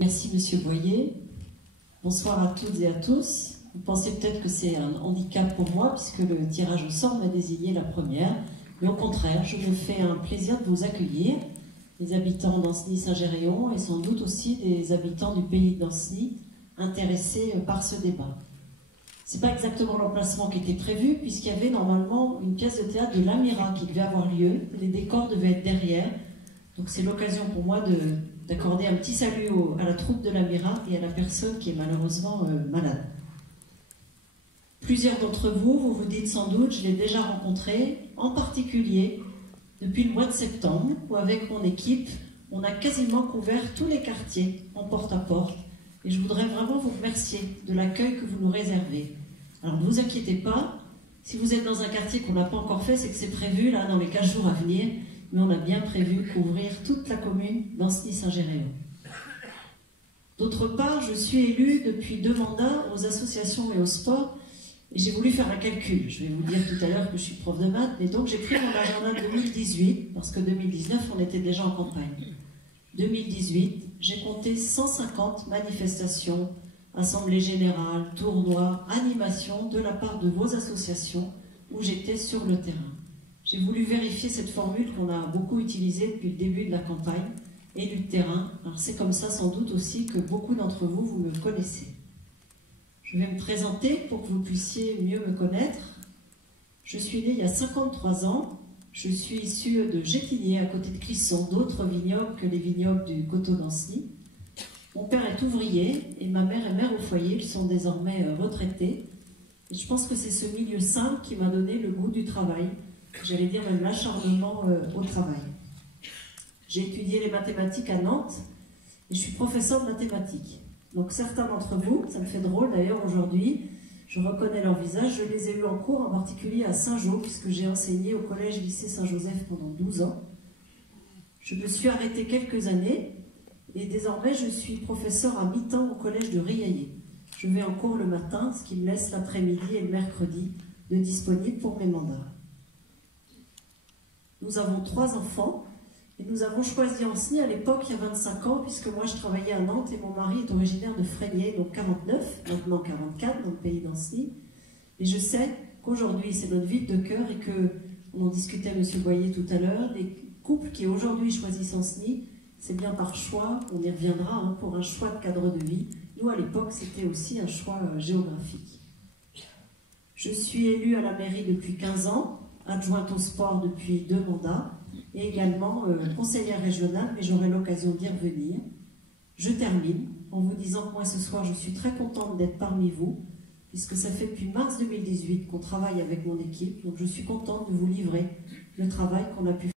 Merci Monsieur Boyer. Bonsoir à toutes et à tous. Vous pensez peut-être que c'est un handicap pour moi puisque le tirage au sort m'a désigné la première. Mais au contraire, je me fais un plaisir de vous accueillir, les habitants d'Ancenis-Saint-Géréon et sans doute aussi des habitants du pays d'Ancenis intéressés par ce débat. Ce n'est pas exactement l'emplacement qui était prévu puisqu'il y avait normalement une pièce de théâtre de l'Amira qui devait avoir lieu. Les décors devaient être derrière. Donc c'est l'occasion pour moi d'accorder un petit salut à la troupe de l'Amira et à la personne qui est malheureusement malade. Plusieurs d'entre vous, vous vous dites sans doute, je l'ai déjà rencontré, en particulier depuis le mois de septembre, où avec mon équipe, on a quasiment couvert tous les quartiers en porte-à-porte. Et je voudrais vraiment vous remercier de l'accueil que vous nous réservez. Alors ne vous inquiétez pas, si vous êtes dans un quartier qu'on n'a pas encore fait, c'est que c'est prévu là dans les 15 jours à venir, mais on a bien prévu couvrir toute la commune d'Ancenis-Saint-Géréon. D'autre part, je suis élue depuis 2 mandats aux associations et au sport, et j'ai voulu faire un calcul. Je vais vous dire tout à l'heure que je suis prof de maths, mais donc j'ai pris mon agenda de 2018, parce que 2019, on était déjà en campagne. 2018, j'ai compté 150 manifestations, assemblées générales, tournois, animations de la part de vos associations où j'étais sur le terrain. J'ai voulu vérifier cette formule qu'on a beaucoup utilisée depuis le début de la campagne, élu de terrain. Alors c'est comme ça sans doute aussi que beaucoup d'entre vous, vous me connaissez. Je vais me présenter pour que vous puissiez mieux me connaître. Je suis née il y a 53 ans. Je suis issue de Gétigné, à côté de Clisson, d'autres vignobles que les vignobles du coteau d'Ancenis. Mon père est ouvrier et ma mère est mère au foyer. Ils sont désormais retraités. Et je pense que c'est ce milieu simple qui m'a donné le goût du travail. J'allais dire même l'acharnement au travail. J'ai étudié les mathématiques à Nantes et je suis professeur de mathématiques. Donc certains d'entre vous, ça me fait drôle d'ailleurs aujourd'hui, je reconnais leur visage, je les ai eus en cours, en particulier à Saint-Jean, puisque j'ai enseigné au collège-lycée Saint-Joseph pendant 12 ans. Je me suis arrêtée quelques années et désormais je suis professeur à mi-temps au collège de Riaillé. Je vais en cours le matin, ce qui me laisse l'après-midi et le mercredi de disponible pour mes mandats. Nous avons 3 enfants. Et nous avons choisi Ancenis à l'époque, il y a 25 ans, puisque moi je travaillais à Nantes et mon mari est originaire de Frénier, donc 49, maintenant 44, dans le pays d'Ancenis. Et je sais qu'aujourd'hui c'est notre ville de cœur et que, on en discutait à M. Boyer tout à l'heure, les couples qui aujourd'hui choisissent Ancenis, c'est bien par choix, on y reviendra, hein, pour un choix de cadre de vie. Nous à l'époque c'était aussi un choix géographique. Je suis élue à la mairie depuis 15 ans, adjointe au sport depuis 2 mandats, et également conseillère régionale, mais j'aurai l'occasion d'y revenir. Je termine en vous disant que moi ce soir je suis très contente d'être parmi vous, puisque ça fait depuis mars 2018 qu'on travaille avec mon équipe, donc je suis contente de vous livrer le travail qu'on a pu faire.